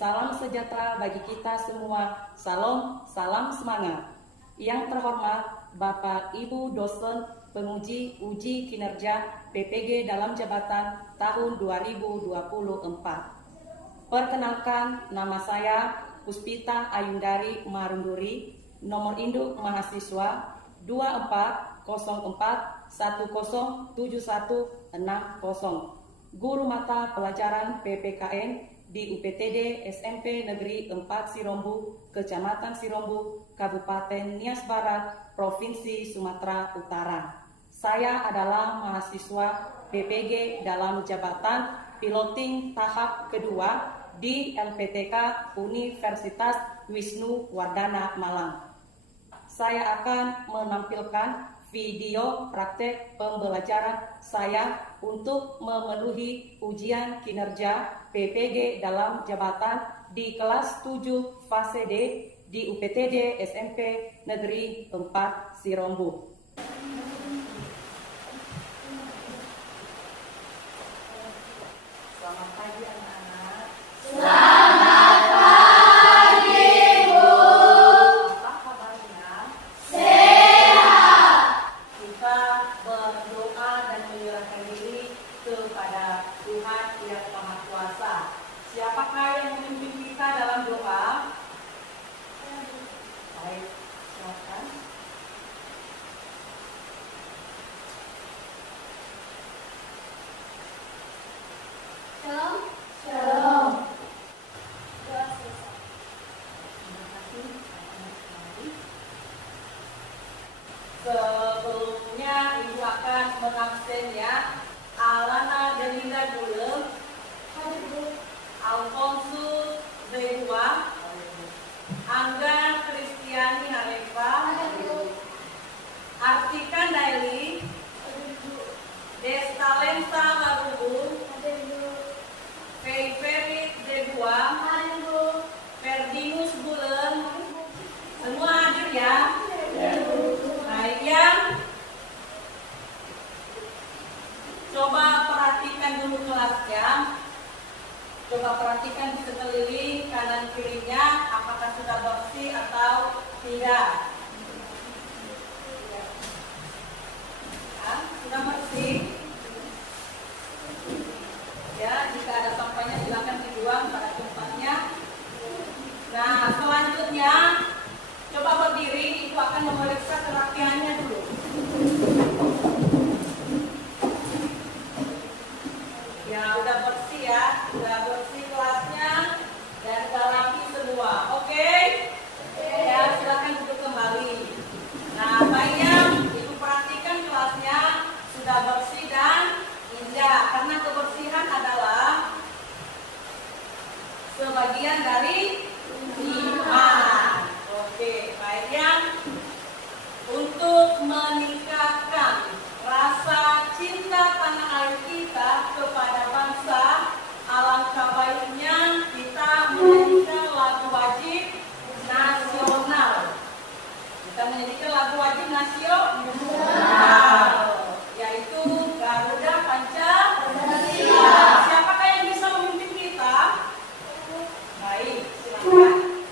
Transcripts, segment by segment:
salam sejahtera bagi kita semua. Salam semangat. Yang terhormat Bapak Ibu dosen penguji uji kinerja PPG dalam jabatan tahun 2024. Perkenalkan, nama saya Puspita Ayundari Marunduri, nomor induk mahasiswa 2404107160, guru mata pelajaran PPKN di UPTD SMP Negeri 4 Sirombu, Kecamatan Sirombu, Kabupaten Nias Barat, Provinsi Sumatera Utara. Saya adalah mahasiswa PPG dalam jabatan piloting tahap kedua di LPTK Universitas Wisnu Wardana Malang. Saya akan menampilkan video praktek pembelajaran saya untuk memenuhi ujian kinerja PPG dalam jabatan di kelas 7 fase D di UPTD SMP Negeri 4 Sirombu. Selamat pagi anak-anak. Selamat pagi, Bu. Apa kabarnya? Sehat. Kita berdoa dan menyerahkan diri kepada Tuhan yang Maha Kuasa. Siapakah yang memimpin kita dalam doa? Baik, silakan. Shalom. Shalom. Terima kasih. Sebelumnya Ibu akan mengabsen ya. Alana Delinda Gulem, Alfonsus Zebua, Angga Kristiani Harefa, Artika Daily, Destalenta Marubun, Feiferit Zebua, Ferdinus Gulem. Semua hadir ya? Baik ya. Coba perhatikan dulu kelasnya. Coba perhatikan di sekeliling kanan kirinya apakah sudah bersih atau tidak. Ya, sudah bersih. Ya, jika ada sampahnya silakan dibuang pada tempatnya. Nah, selanjutnya coba berdiri, Ibu akan memeriksa kerapiannya dulu. Ya, udah bersih ya, udah bersih kelasnya dan udah rapi semua. Oke? Ya, silakan duduk kembali. Nah, bayang Ibu perhatikan kelasnya sudah bersih dan indah karena kebersihan adalah sebagian dari iman. Oke, baik ya. Untuk meningkatkan rasa cinta tanah air kita kepada bangsa, alangkah baiknya kita menyanyikan lagu wajib nasional. Kita menyanyikan lagu wajib nasional, yaitu Garuda Pancasila. Siapakah yang bisa memimpin kita? Baik, silakan.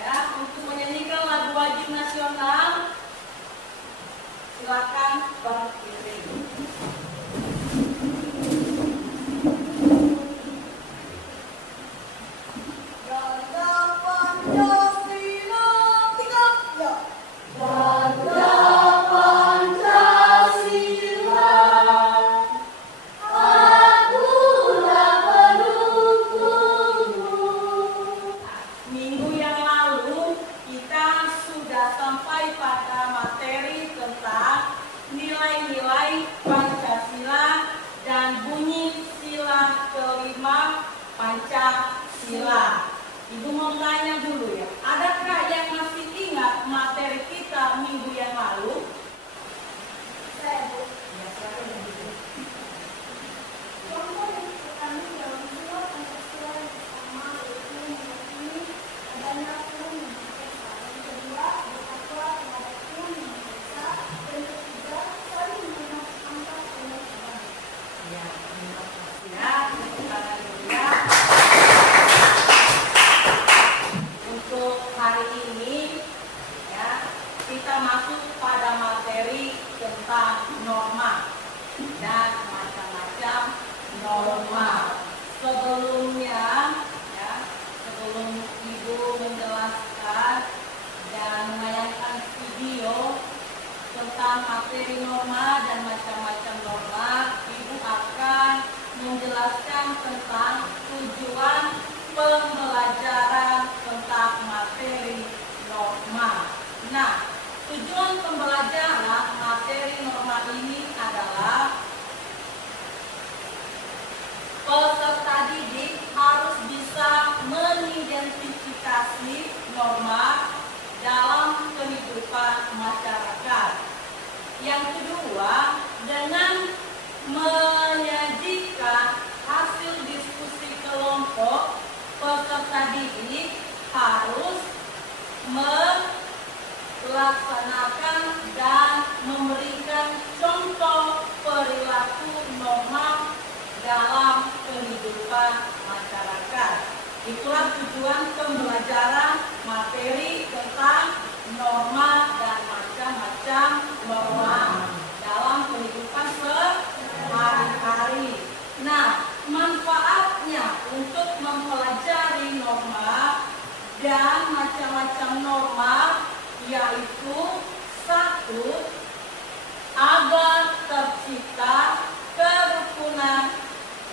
Ya, untuk menyanyikan lagu wajib nasional, silakan berdiri. Garuda Pancasila, tiga, ya. Garuda Pancasila, akulah pendukungmu. Minggu yang lalu kita sudah sampai pada materi tentang nilai-nilai Pancasila dan bunyi sila kelima Pancasila. Ibu mau tanya dulu ya, adakah yang masih ingat materi kita minggu yang lalu? Saya, Bu. Ya, silakan Ibu. Contoh yang pertama dalam sila Pancasila yang pertama yaitu meyakini adanya Tuhan yang Maha Esa. Yang kedua, bertakwa terhadap Tuhan yang Maha Esa. Dan ketiga, saling mengenal antar umat agama. Ya, terima kasih ya. Tepuk tangan dulu ya. melaksanakan dan memberikan contoh perilaku norma dalam kehidupan masyarakat. Itulah tujuan pembelajaran materi tentang norma dan macam-macam norma dalam kehidupan sehari-hari. Nah, manfaatnya untuk mempelajari norma dan macam-macam norma yaitu: satu, agar tercipta kerukunan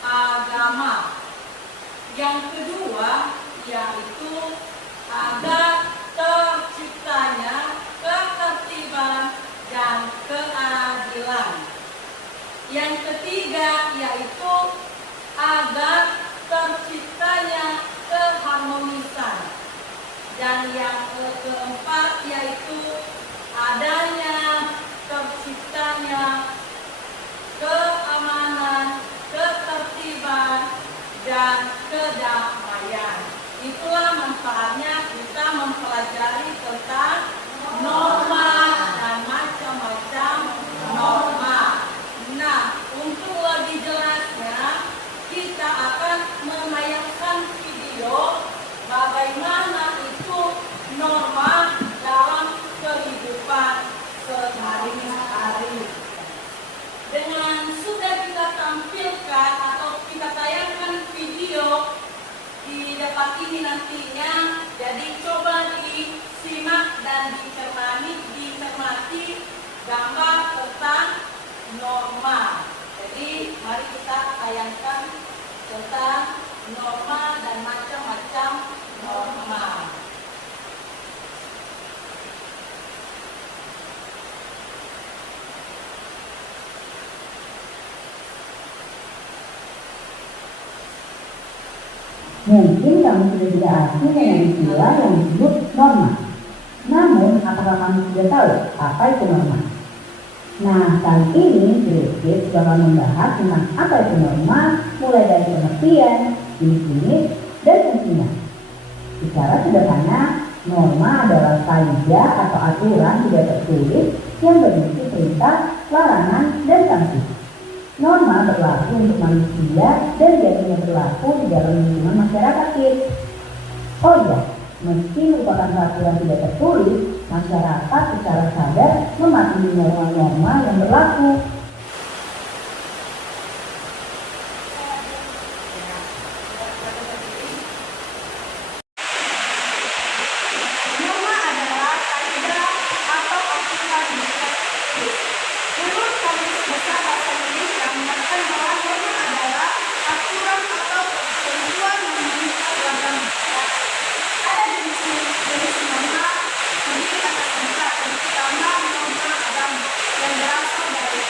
agama. Yang kedua yaitu agar terciptanya ketertiban dan keadilan. Yang ketiga yaitu agar terciptanya keharmonisan. Dan yang keempat yaitu adanya terciptanya keamanan, ketertiban, dan kedamaian. Itulah manfaatnya kita mempelajari tentang norma dan macam-macam norma. Nah, untuk lebih jelasnya kita akan menayangkan video bagaimana itu norma dalam kehidupan sehari-hari. Dengan sudah kita tampilkan atau kita tayangkan video di depan ini nantinya, jadi coba disimak dan dicermati gambar tentang norma. Jadi mari kita tayangkan tentang norma dan macam-macam norma. Mungkin kamu sudah tidak asing dengan istilah yang disebut norma. Namun, apakah kamu sudah tahu apa itu norma? Nah, kali ini Griffith bakal membahas tentang apa itu norma, mulai dari pengertian, jenis-jenis, dan fungsinya. Secara sederhana, norma adalah kaidah atau aturan tidak tertulis yang berisi perintah, larangan, dan sanksi. Norma berlaku untuk manusia dan biasanya berlaku di dalam lingkungan masyarakat. Oh iya, meski merupakan peraturan tidak tertulis, masyarakat secara sadar mematuhi norma-norma yang berlaku. Norma adalah kaidah atau aturan yang tertulis. Menurut Kamus Besar Bahasa Indonesia menyatakan bahwa norma adalah aturan atau ketentuan yang mengikat warga masyarakat. Ada jenis norma terdiri atas empat, yang pertama norma agama yang berasal dari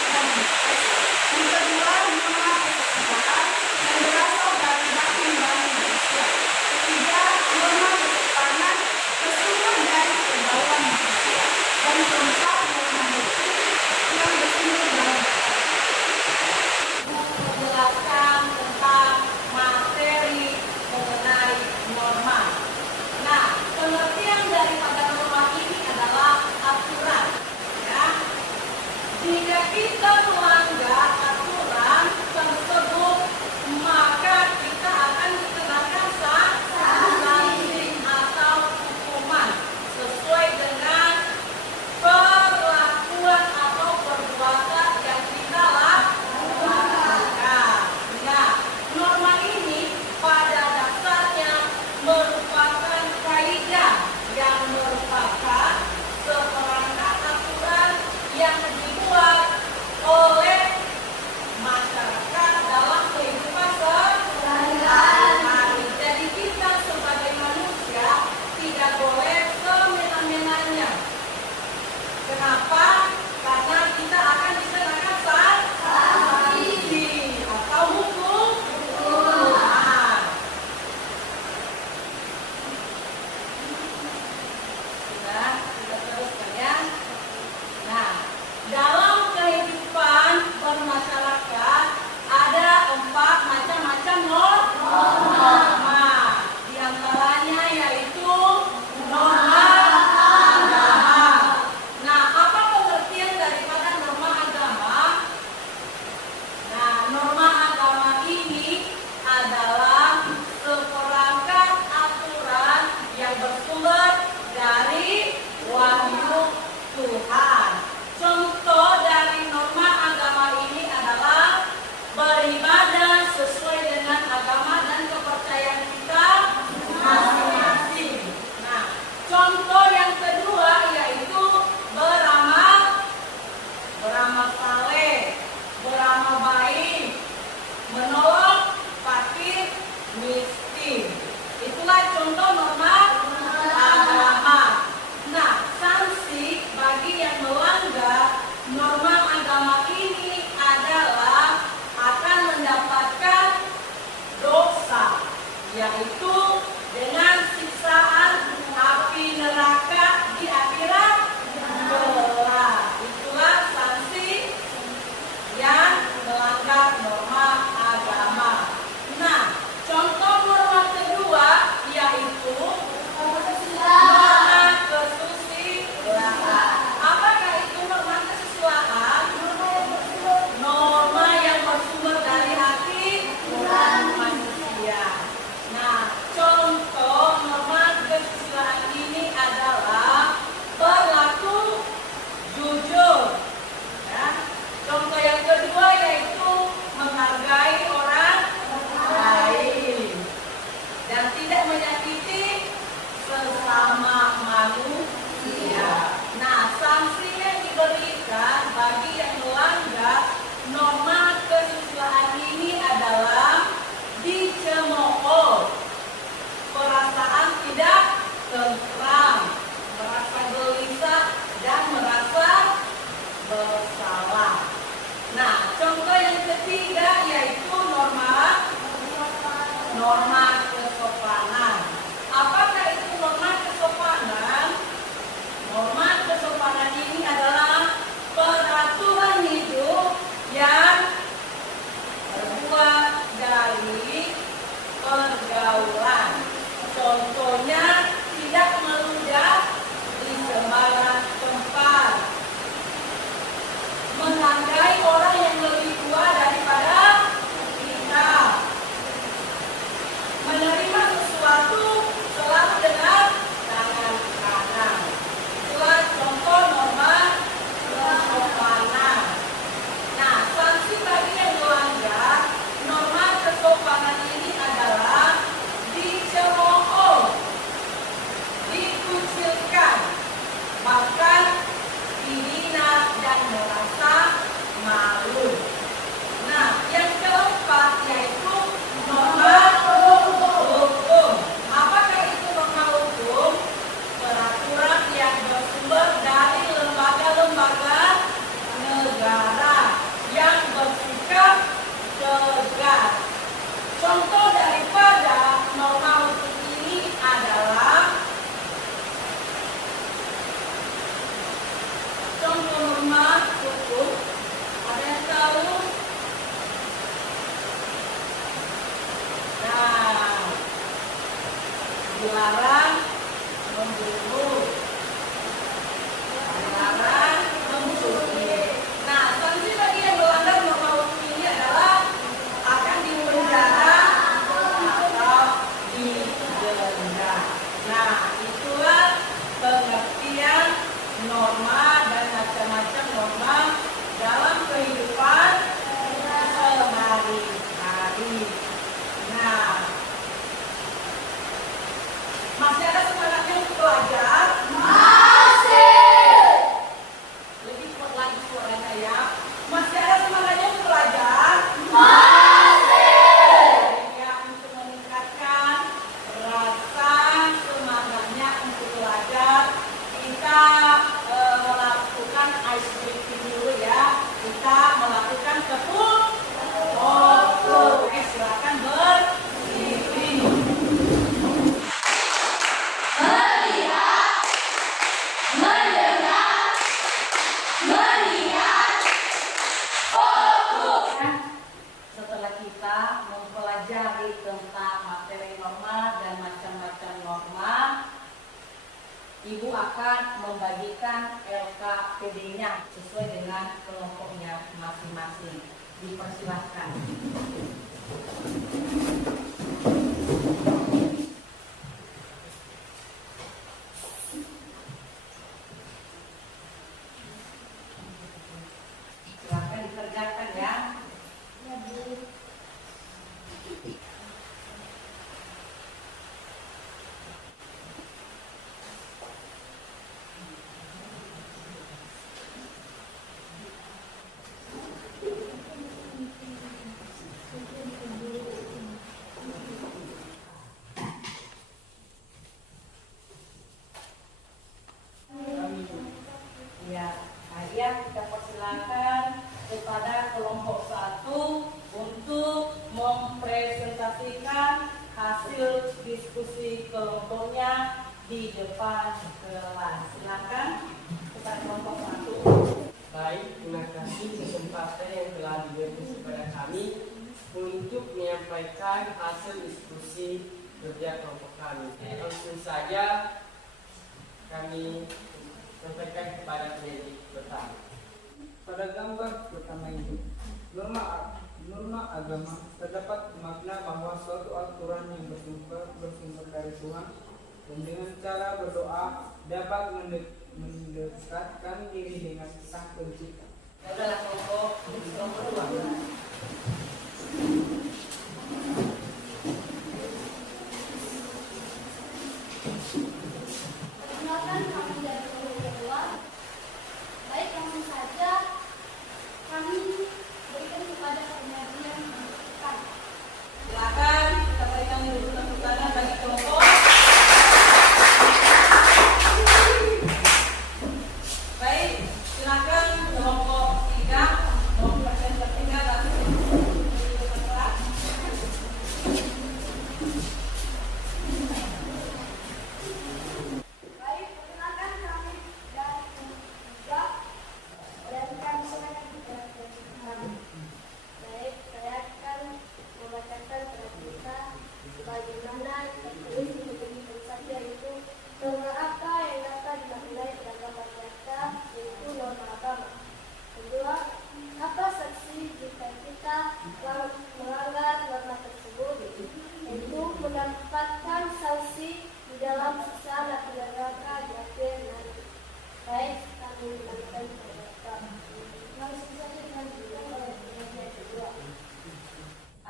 hakim. Itulah contoh norma agama. Nah, sanksi bagi yang melanggar norma agama ini adalah akan mendapatkan dosa, yaitu dengan siksaan api neraka di akhirat kelak. Itulah sanksi yang melanggar norma agama. Nah, contoh norma kedua yaitu norma kesusilaan. Apakah itu norma kesusilaan? Norma yang bersumber dari hati manusia. Nah, contoh norma kesusilaan ini adalah berlaku jujur. Ya. Contoh yang kedua yaitu menghargai orang lain dan tidak menyakiti sesama manusia. Nah, sanksi yang diberikan bagi yang melanggar norma kesusilaan ini adalah dicemooh, perasaan tidak tentram, merasa gelisah dan merasa bersalah. Nah, contoh yang ketiga yaitu norma kesopanan. Apakah itu norma kesopanan? Norma kesopanan ini adalah peraturan hidup yang terbuat dari pergaulan. Contohnya tidak meludah di sembarang tempat, menghargai orang yang lebih tua daripada kita, menerima sesuatu selalu dengan tangan kanan. Itulah contoh norma kesopanan. Nah, sanksi bagi yang melanggar norma kesopanan ini adalah dicemooh, dikucilkan, bahkan dihina dan merasa malu. Nah, yang keempat yaitu norma hukum. Apakah itu norma hukum? Peraturan yang bersumber dari lembaga-lembaga negara yang bersikap tegas. Contoh daripada norma hukum ini adalah contoh norma hukum, ada yang tahu? Nah, dilarang membunuh, dilarang mencuri. Nah, sanksi bagi yang melanggar norma hukum ini adalah akan dipenjara atau didenda. Nah, itulah pengertian norma dan macam-macam norma dalam kehidupan sehari-hari. Nah, masih ada semangatnya untuk belajar? Masih. Lebih kuat lagi suaranya ya. Masih ada semangatnya untuk belajar? Masih. Ya, untuk meningkatkan rasa semangatnya untuk belajar, kita melakukan ice breaking dulu ya. Kita melakukan tepuk foto. Silakan berdiri. Melihat, mendengar, melihat, fokus. Setelah kita mempelajari tentang materi norma dan macam-macam norma, Ibu akan membagikan LKPD-nya sesuai dengan kelompoknya masing-masing. Dipersilahkan. Silakan dikerjakan ya. Ya, Bu. diskusi kelompoknya di depan kelas. Silakan kepada kelompok 1. Baik, terima kasih kesempatan yang telah diberikan kepada kami untuk menyampaikan hasil diskusi kerja kelompok kami. Langsung saja kami sampaikan kepada pendidik pertama. Pada gambar pertama ini, norma agama terdapat makna bahwa suatu aturan yang bersumber dari Tuhan dan dengan cara berdoa dapat mendekatkan diri dengan Sang Pencipta. Adalah kelompok 2. Perkenalkan kami dari kelompok kedua. Baik, langsung saja kami berikan kepada penyajian masukan. Silakan kita berikan dulu tepuk tangan bagi kelompok. Baik, silakan kelompok 3 mau presenter 3 dan Baik, perkenalkan kami dari kelompok 3 dan kami serahkan kepada kami. Baik, saya akan membacakan kepada kita bagaimana tertulis di buku saja itu norma apa yang dapat dinilai dalam baca yaitu norma agama. Kedua, apa sanksi jika kita melanggar norma tersebut, yaitu mendapatkan sanksi di dalam sisa latihan neraka di akhir nanti. Baik, kami menyampaikan kepada langsung saja dengan oleh penyajian kedua.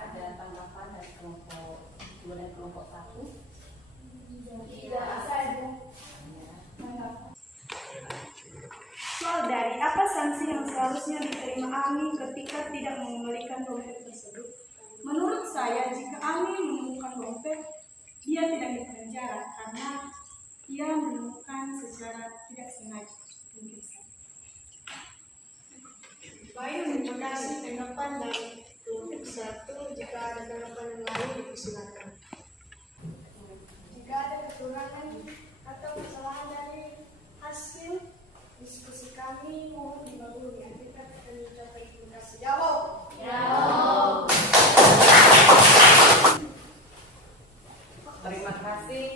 ada tanggapan dari kelompok 2 dan kelompok 1. Tidak saja. Soal dari apa sanksi yang seharusnya diterima Ami ketika tidak mengembalikan dompet tersebut? Menurut saya, jika Ami menemukan dompet, dia tidak dipenjara karena dia menemukan secara tidak sengaja. Mungkin saja. Baik, terima kasih tanggapan dari kelompok 1. Jika ada tanggapan yang lain, dipersilakan. Jika ada kekurangan atau kesalahan dari hasil diskusi kami, mohon dimaklumi. Kita akan mencapai terima kasih. Jawab. Terima kasih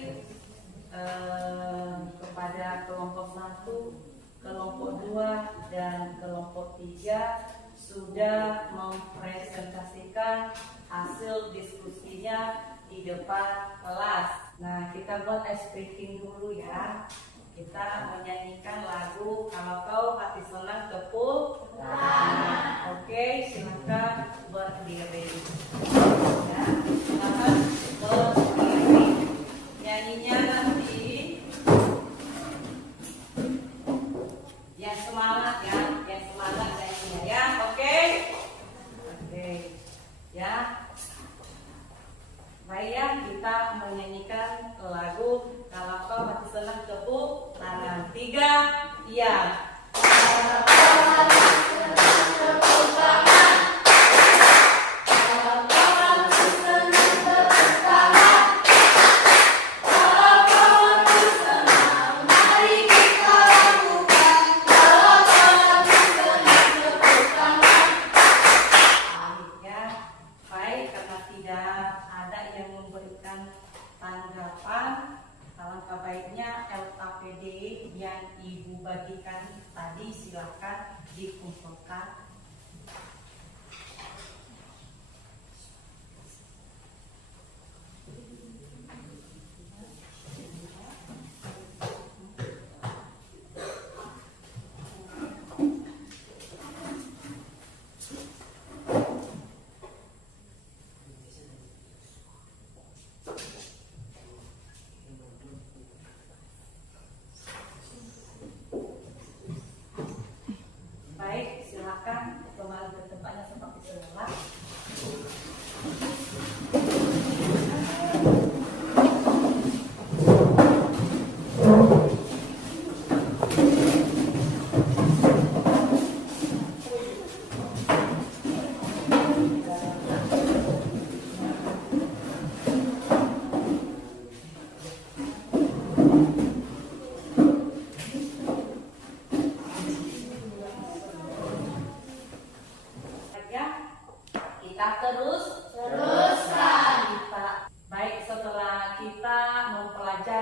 kepada kelompok 1, kelompok 2 dan kelompok 3 sudah mempresentasikan hasil diskusinya di depan kelas. Nah, kita buat ice breaking dulu ya. Kita menyanyikan lagu Kalau Kau Hati Senang Tepuk Tangan. Oke, silakan berdiri. Ya, silakan berdiri. Nyanyinya nanti yang semangat ya, yang semangat nyanyinya ya. Oke, ya. Baik ya, kita menyanyikan lagu Kalau Kau Hati Senang Tepuk Tangan. 3, iya. Baik, karena tidak ada yang memberikan tanggapan, alangkah baiknya LKPD yang Ibu bagikan tadi silakan dikumpulkan. Baik, silakan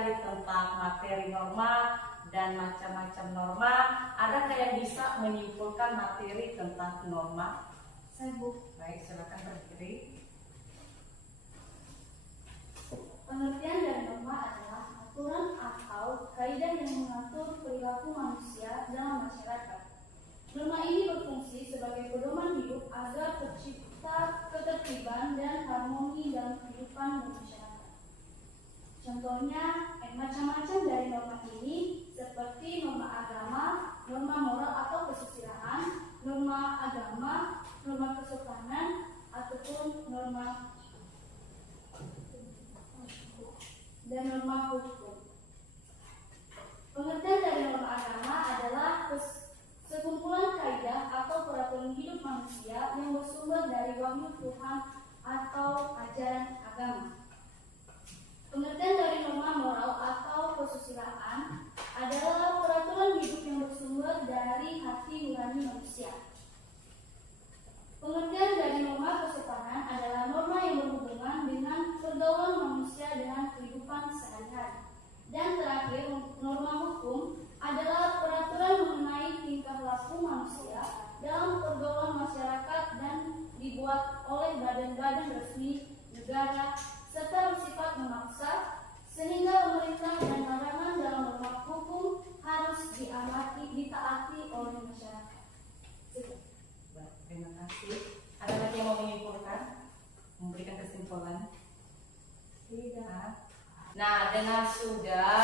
mempelajari tentang materi norma dan macam-macam norma, adakah yang bisa menyimpulkan materi tentang norma? Saya Bu. Baik, silakan berdiri. Pengertian dari norma adalah aturan atau kaidah yang mengatur perilaku manusia dalam masyarakat. Norma ini berfungsi sebagai pedoman hidup agar tercipta ketertiban dan harmoni dalam kehidupan masyarakat. Contohnya, macam-macam dari norma ini seperti norma agama, norma moral atau kesusilaan, norma agama, norma kesopanan, ataupun norma dan norma hukum. Pengertian dari norma agama adalah sekumpulan kaidah atau peraturan hidup manusia yang bersumber dari wahyu Tuhan atau ajaran agama. Pengertian dari norma moral atau kesusilaan adalah peraturan hidup yang bersumber dari hati nurani manusia. Pengertian dari norma kesopanan adalah norma yang berhubungan dengan pergaulan manusia dengan kehidupan sehari-hari. Dan terakhir, norma hukum adalah peraturan mengenai tingkah laku manusia dalam pergaulan masyarakat dan dibuat oleh badan-badan resmi negara serta bersifat memaksa sehingga pemerintah dan larangan dalam norma hukum harus ditaati oleh masyarakat. Terima kasih. Ada lagi yang mau menyimpulkan? Memberikan kesimpulan? Tidak. Nah, dengan sudah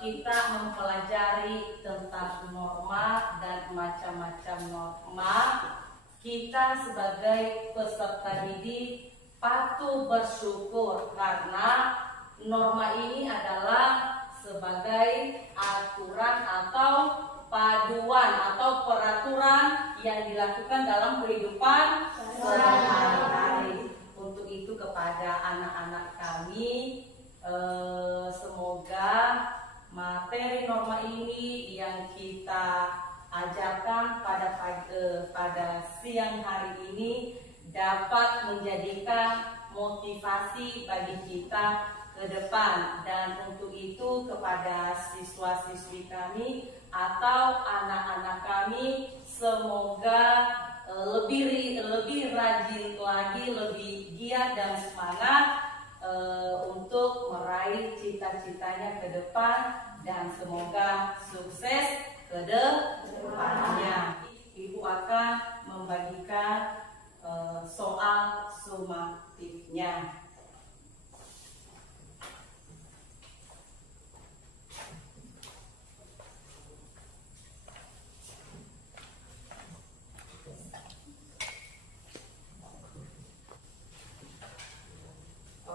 kita mempelajari tentang norma dan macam-macam norma, kita sebagai peserta didik patut bersyukur karena norma ini adalah sebagai aturan atau paduan atau peraturan yang dilakukan dalam kehidupan sehari-hari. Untuk itu kepada anak-anak kami, semoga materi norma ini yang kita ajarkan pada siang hari ini dapat menjadikan motivasi bagi kita ke depan, dan untuk itu kepada siswa-siswi kami atau anak-anak kami semoga lebih rajin lagi, lebih giat dan semangat untuk meraih cita-citanya ke depan, dan semoga sukses ke depannya. Ibu akan membagikan soal sumatifnya.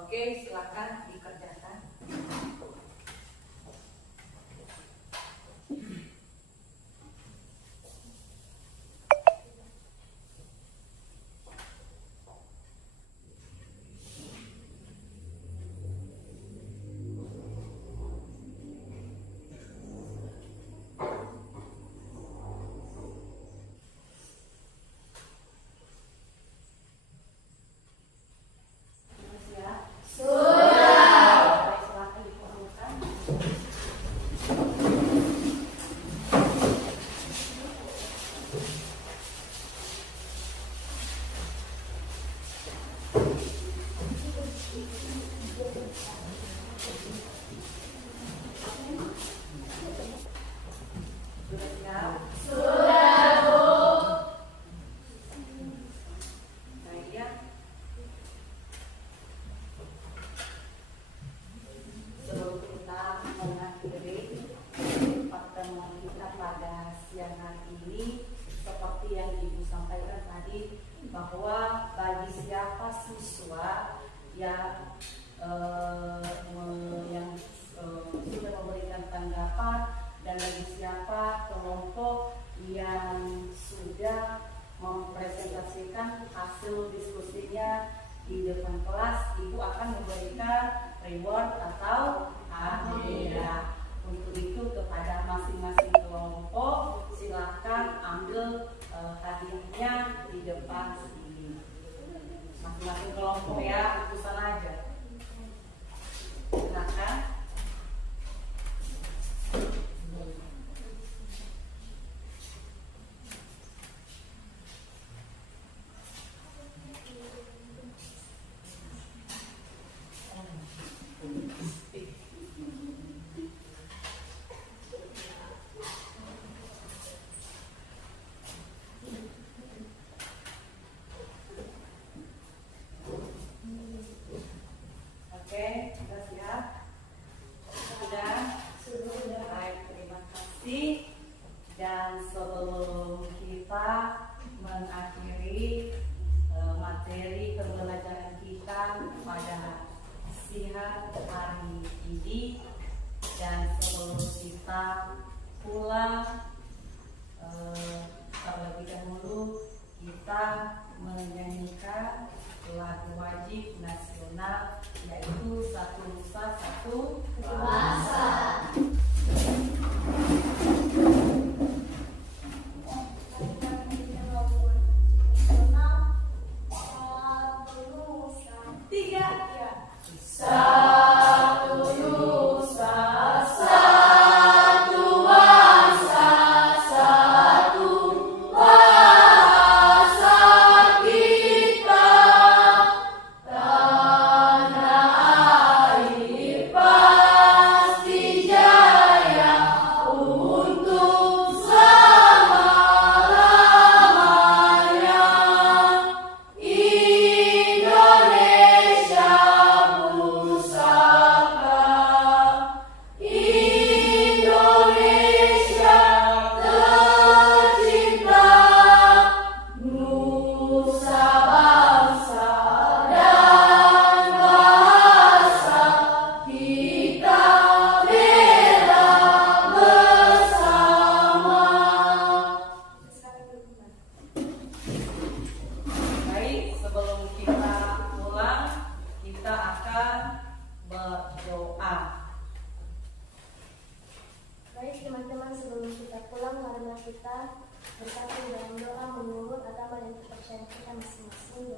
Oke, silakan dikerjakan. Bahwa bagi siapa siswa yang sudah memberikan tanggapan, dan bagi siapa kelompok yang sudah mempresentasikan hasil diskusinya di depan kelas, Ibu akan memberikan reward atau hadiah. Untuk itu kepada masing-masing kelompok silakan ambil hadiahnya di depan sini. Masing-masing kelompok ya, urusan aja. Silakan. ini. Dan sebelum kita pulang, terlebih dahulu kita menyanyikan lagu wajib nasional, yaitu Satu Nusa Satu Bangsa. Baik teman-teman, sebelum kita pulang, marilah kita bersatu dalam doa menurut agama yang dipercaya kita masing-masing.